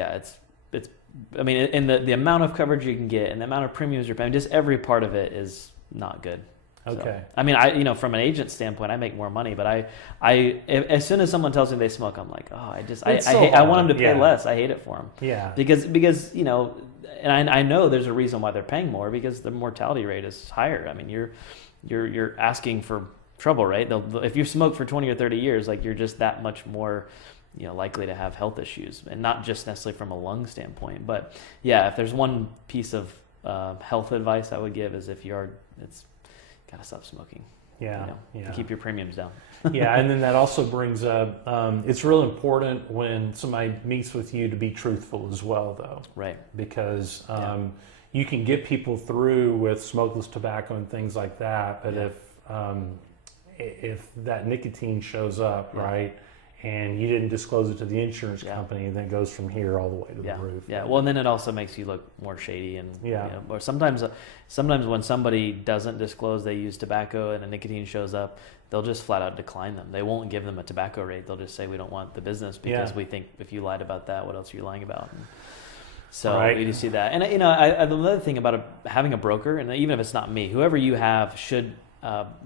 I mean, and the amount of coverage you can get and the amount of premiums you're paying, just every part of it is not good. Okay. So, I mean, from an agent standpoint, I make more money, but as soon as someone tells me they smoke, I'm like, I want them to pay less. I hate it for them. Yeah. Because and I know there's a reason why they're paying more, because the mortality rate is higher. I mean, you're asking for trouble, right? If you smoke for 20 or 30 years, like, you're just that much more, likely to have health issues, and not just necessarily from a lung standpoint. But yeah, if there's one piece of health advice I would give is it's gotta stop smoking. Yeah. To keep your premiums down. Yeah, and then that also brings up, it's real important when somebody meets with you to be truthful as well, though. Right. Because you can get people through with smokeless tobacco and things like that, but if that nicotine shows up, right, and you didn't disclose it to the insurance company, and then it goes from here all the way to the roof. Yeah, well, and then it also makes you look more shady, and or sometimes when somebody doesn't disclose they use tobacco and a nicotine shows up, they'll just flat out decline them. They won't give them a tobacco rate. They'll just say, we don't want the business because we think if you lied about that, what else are you lying about? And so you do see that. And another thing about having a broker, and even if it's not me, whoever you have should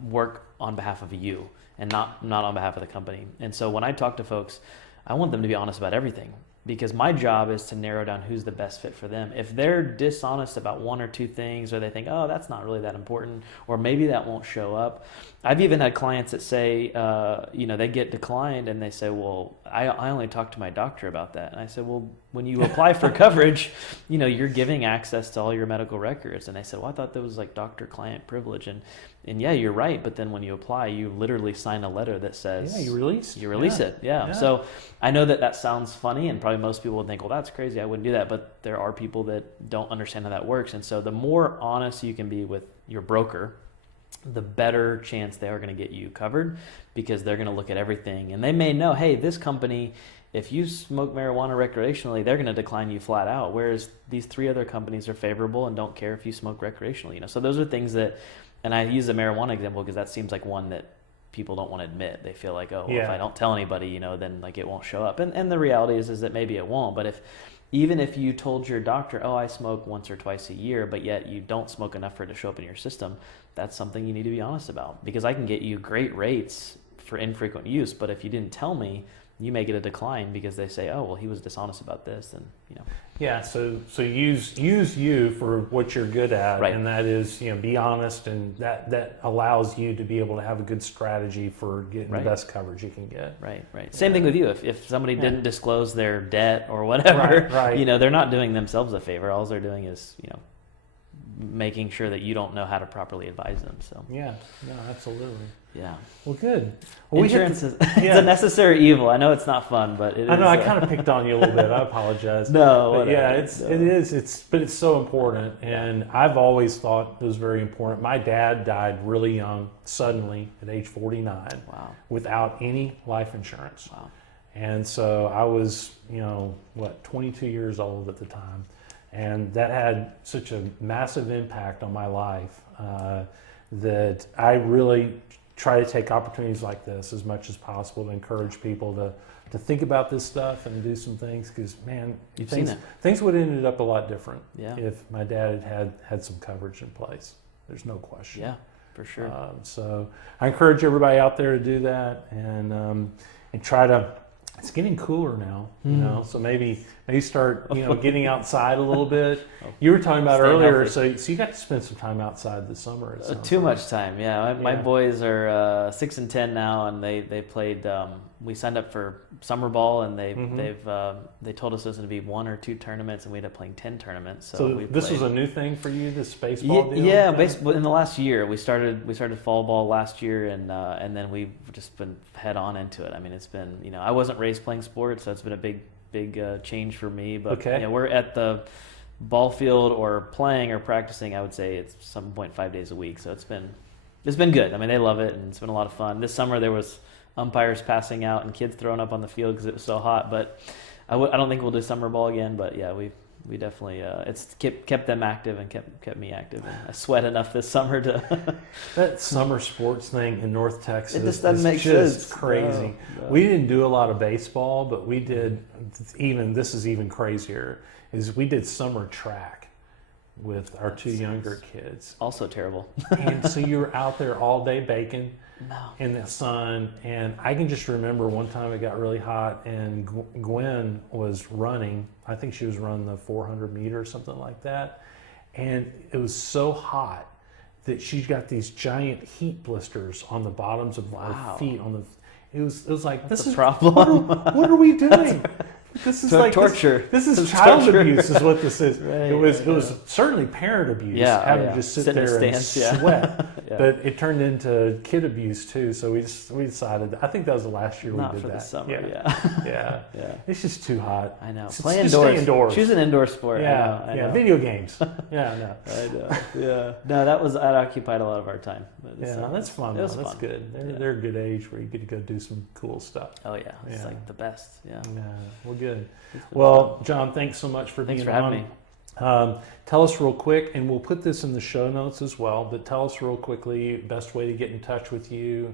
work on behalf of you, and not on behalf of the company. And so when I talk to folks, I want them to be honest about everything, because my job is to narrow down who's the best fit for them. If they're dishonest about one or two things, or they think, that's not really that important, or maybe that won't show up. I've even had clients that say, they get declined, and they say, well, I only talked to my doctor about that. And I said, well, when you apply for coverage, you're giving access to all your medical records. And they said, well, I thought that was like doctor-client privilege. And yeah, you're right. But then when you apply, you literally sign a letter that says... you release it. Yeah. So I know that sounds funny, and probably most people would think, well, that's crazy, I wouldn't do that. But there are people that don't understand how that works. And so the more honest you can be with your broker, the better chance they are going to get you covered, because they're going to look at everything. And they may know, hey, this company, if you smoke marijuana recreationally, they're going to decline you flat out. Whereas these 3 other companies are favorable and don't care if you smoke recreationally. So those are things that... And I use the marijuana example because that seems like one that people don't want to admit. They feel like, if I don't tell anybody, then like it won't show up. And the reality is that maybe it won't. But even if you told your doctor, I smoke once or twice a year, but yet you don't smoke enough for it to show up in your system, that's something you need to be honest about. Because I can get you great rates for infrequent use, but if you didn't tell me, you may get a decline because they say, he was dishonest about this, and Yeah, so use you for what you're good at, right. And that is, be honest, and that allows you to be able to have a good strategy for getting the best coverage you can get. Right. Same thing with you. If somebody didn't disclose their debt or whatever, they're not doing themselves a favor. All they're doing is, making sure that you don't know how to properly advise them. So absolutely. Yeah. Well, good. Well, insurance is it's a necessary evil. I know it's not fun, but it is. I know I kind of picked on you a little bit. I apologize. No, but it is. But it's so important, and I've always thought it was very important. My dad died really young, suddenly at age 49. Wow. Without any life insurance. Wow. And so I was, 22 years old at the time, and that had such a massive impact on my life that I really try to take opportunities like this as much as possible to encourage people to think about this stuff and do some things, because things would have ended up a lot different if my dad had some coverage in place. There's no question. Yeah, for sure. So I encourage everybody out there to do that, and try to. It's getting cooler now, so maybe start, getting outside a little bit. You were talking about earlier, so you got to spend some time outside this summer. Too much time, yeah. My boys are 6 and 10 now, and they played. We signed up for summer ball, and they told us it was going to be 1 or 2 tournaments, and we ended up playing 10 tournaments. So this was a new thing for you, this baseball deal? Yeah, baseball in the last year. We started fall ball last year, and then we've just been head on into it. I mean, it's been I wasn't raised playing sports, so it's been a big change for me. But we're at the ball field or playing or practicing. I would say it's some point 5 days a week. So it's been good. I mean, they love it, and it's been a lot of fun. This summer there was umpires passing out and kids throwing up on the field because it was so hot. But I don't think we'll do summer ball again. But yeah, we definitely it's kept them active and kept me active. And I sweat enough this summer to that summer sports thing in North Texas. It just doesn't make just sense. Crazy. No. We didn't do a lot of baseball, but we did. This is even crazier. Is we did summer track with our two younger kids. Also terrible. And so you were out there all day baking. No. In the sun, and I can just remember one time it got really hot and Gwen was running. I think she was running the 400 meter or something like that, and it was so hot that she's got these giant heat blisters on the bottoms of her feet. It was like, That's this is problem. What are we doing? This is So like torture. This is It's child torture. abuse, is what this is. Right, it was certainly parent abuse. Yeah, having to just sit in a there and stance, yeah. sweat. Yeah. But it turned into kid abuse too. So we decided. I think that was the last year Not we did for that. the summer. Yeah. Yeah. It's just too hot. I know. Just Play just indoors. stay indoors. Choose an indoor sport. Yeah. I know. Video games. Yeah. I know. I know. Yeah. No, that occupied a lot of our time. But Yeah, that's fun. It was That's fun. good. They're a good age where you get to go do some cool stuff. Oh yeah, it's Yeah. like the best. Yeah. Yeah. Well, good. It's been Well, fun. John, thanks so much for Thanks being for on. having me. Tell us real quick, and we'll put this in the show notes as well, but tell us real quickly, best way to get in touch with you.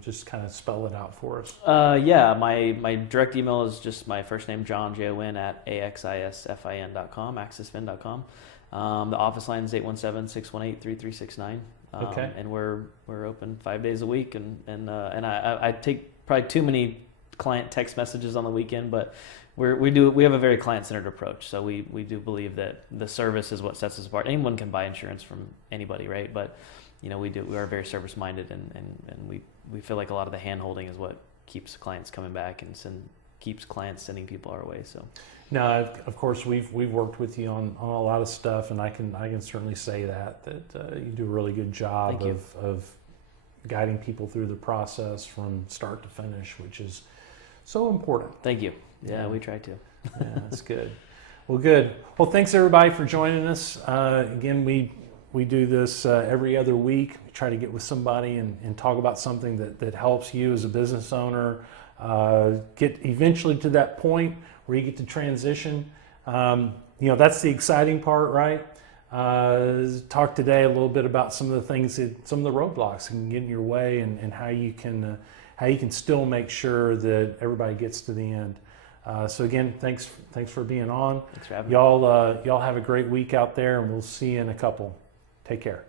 Just kind of spell it out for us. Yeah, my direct email is just my first name, John, Jon, at axisfin.com, axisfin.com. The office line is 817-618-3369. Okay. And we're open 5 days a week, and I take probably too many client text messages on the weekend, but we have a very client-centered approach. So we do believe that the service is what sets us apart. Anyone can buy insurance from anybody, right? But we are very service-minded, and we feel like a lot of the hand-holding is what keeps clients coming back and keeps clients sending people our way. So Now, of course, we've worked with you on a lot of stuff, and I can certainly say that you do a really good job of guiding people through the process from start to finish, which is so important. thank you. Yeah, we try to. Yeah, that's good. Well, good. Well, thanks everybody for joining us. Again, we do this every other week. We try to get with somebody and talk about something that helps you as a business owner get eventually to that point where you get to transition. That's the exciting part, right? Talk today a little bit about some of the things some of the roadblocks that can get in your way, and how you can still make sure that everybody gets to the end. So again, thanks for being on. Thanks for having me. Y'all have a great week out there, and we'll see you in a couple. Take care.